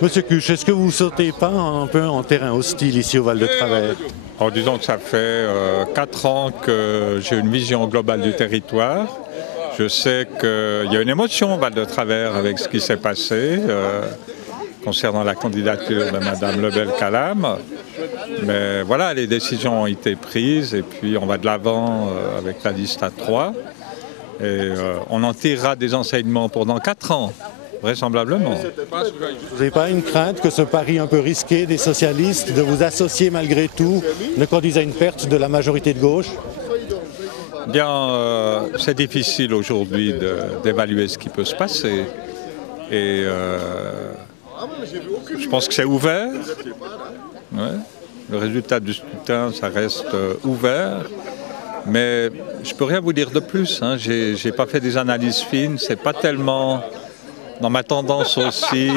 Monsieur Cuche, est-ce que vous ne sautez pas un peu en terrain hostile ici au Val de Travers? Alors, disons que ça fait 4 ans que j'ai une vision globale du territoire. Je sais qu'il y a une émotion au Val de Travers avec ce qui s'est passé concernant la candidature de Mme Lebel-Calam. Mais voilà, les décisions ont été prises et puis on va de l'avant avec la liste à 3. Et on en tirera des enseignements pendant 4 ans, vraisemblablement. Vous n'avez pas une crainte que ce pari un peu risqué des socialistes de vous associer malgré tout ne conduise à une perte de la majorité de gauche? Bien, c'est difficile aujourd'hui d'évaluer ce qui peut se passer. Et je pense que c'est ouvert. Ouais. Le résultat du scrutin, ça reste ouvert. Mais je ne peux rien vous dire de plus. Je n'ai pas fait des analyses fines. Ce n'est pas tellement dans ma tendance aussi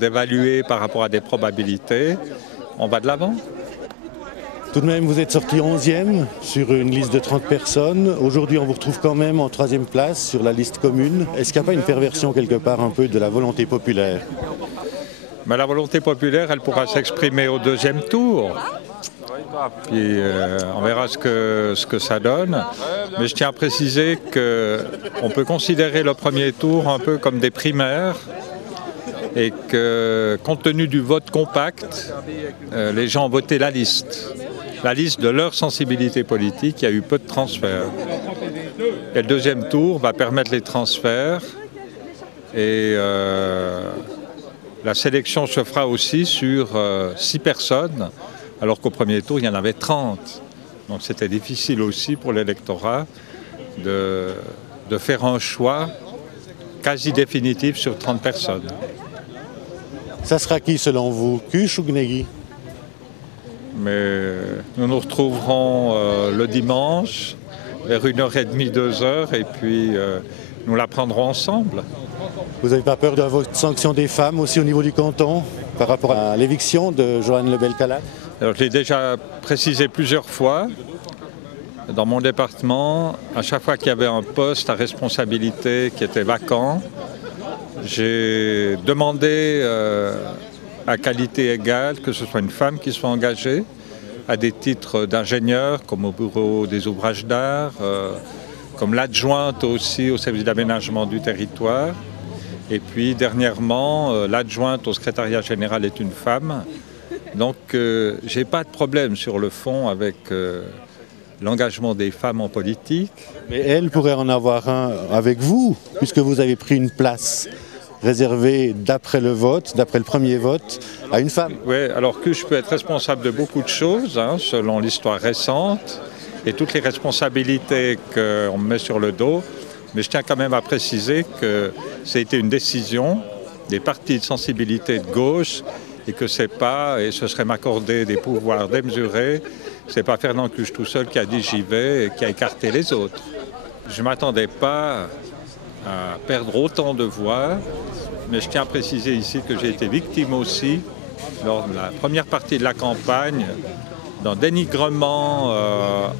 d'évaluer par rapport à des probabilités. On va de l'avant. Tout de même, vous êtes sorti 11e sur une liste de 30 personnes. Aujourd'hui, on vous retrouve quand même en 3e place sur la liste commune. Est-ce qu'il n'y a pas une perversion quelque part un peu de la volonté populaire? Mais la volonté populaire, elle pourra s'exprimer au 2e tour. Puis on verra ce que ça donne. Mais je tiens à préciser qu'on peut considérer le premier tour un peu comme des primaires et que, compte tenu du vote compact, les gens ont voté la liste de leur sensibilité politique. Il y a eu peu de transferts. Et le 2e tour va permettre les transferts et la sélection se fera aussi sur 6 personnes, alors qu'au premier tour, il y en avait 30. Donc c'était difficile aussi pour l'électorat de faire un choix quasi définitif sur 30 personnes. Ça sera qui selon vous, Cuche ou Gnegui? Mais nous nous retrouverons le dimanche vers 1h30, 2h, et puis nous la prendrons ensemble. Vous n'avez pas peur de votre sanction des femmes aussi au niveau du canton par rapport à l'éviction de Joanne Lebel-Calam? Alors, je l'ai déjà précisé plusieurs fois. Dans mon département, à chaque fois qu'il y avait un poste à responsabilité qui était vacant, j'ai demandé à qualité égale que ce soit une femme qui soit engagée à des titres d'ingénieur, comme au bureau des ouvrages d'art, comme l'adjointe aussi au service d'aménagement du territoire. Et puis dernièrement, l'adjointe au secrétariat général est une femme. Donc je n'ai pas de problème sur le fond avec l'engagement des femmes en politique. Mais elle pourrait en avoir un avec vous, puisque vous avez pris une place réservée d'après le vote, d'après le premier vote, à une femme. Oui, alors que je peux être responsable de beaucoup de choses, selon l'histoire récente, et toutes les responsabilités qu'on me met sur le dos. Mais je tiens quand même à préciser que c'était une décision des partis de sensibilité de gauche et que c'est pas, et ce serait m'accorder des pouvoirs démesurés, c'est pas Fernand Cuche tout seul qui a dit j'y vais et qui a écarté les autres. Je ne m'attendais pas à perdre autant de voix, mais je tiens à préciser ici que j'ai été victime aussi, lors de la première partie de la campagne, d'un dénigrement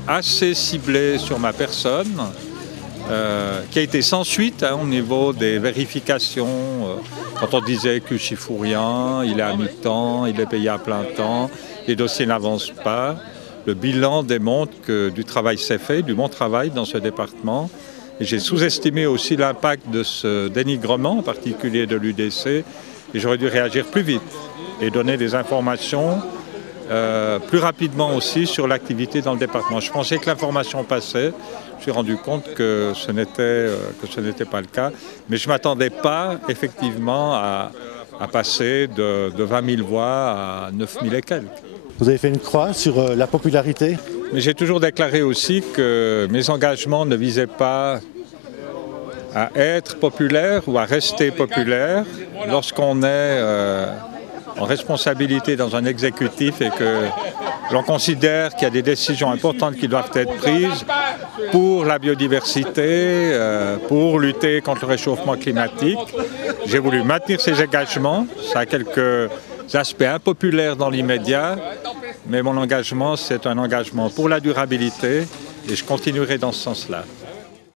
assez ciblé sur ma personne, qui a été sans suite au niveau des vérifications. Quand on disait que je ne fous rien, il est à mi-temps, il est payé à plein temps, les dossiers n'avancent pas. Le bilan démontre que du travail s'est fait, du bon travail dans ce département. Et j'ai sous-estimé aussi l'impact de ce dénigrement, en particulier de l'UDC, et j'aurais dû réagir plus vite et donner des informations plus rapidement aussi sur l'activité dans le département. Je pensais que l'information passait, je me suis rendu compte que ce n'était pas le cas, mais je ne m'attendais pas effectivement à passer de 20 000 voix à 9 000 et quelques. Vous avez fait une croix sur la popularité? Mais j'ai toujours déclaré aussi que mes engagements ne visaient pas à être populaire ou à rester populaire. Lorsqu'on est en responsabilité dans un exécutif et que l'on considère qu'il y a des décisions importantes qui doivent être prises pour la biodiversité, pour lutter contre le réchauffement climatique, j'ai voulu maintenir ces engagements. Ça a quelques aspects impopulaires dans l'immédiat, mais mon engagement, c'est un engagement pour la durabilité et je continuerai dans ce sens-là.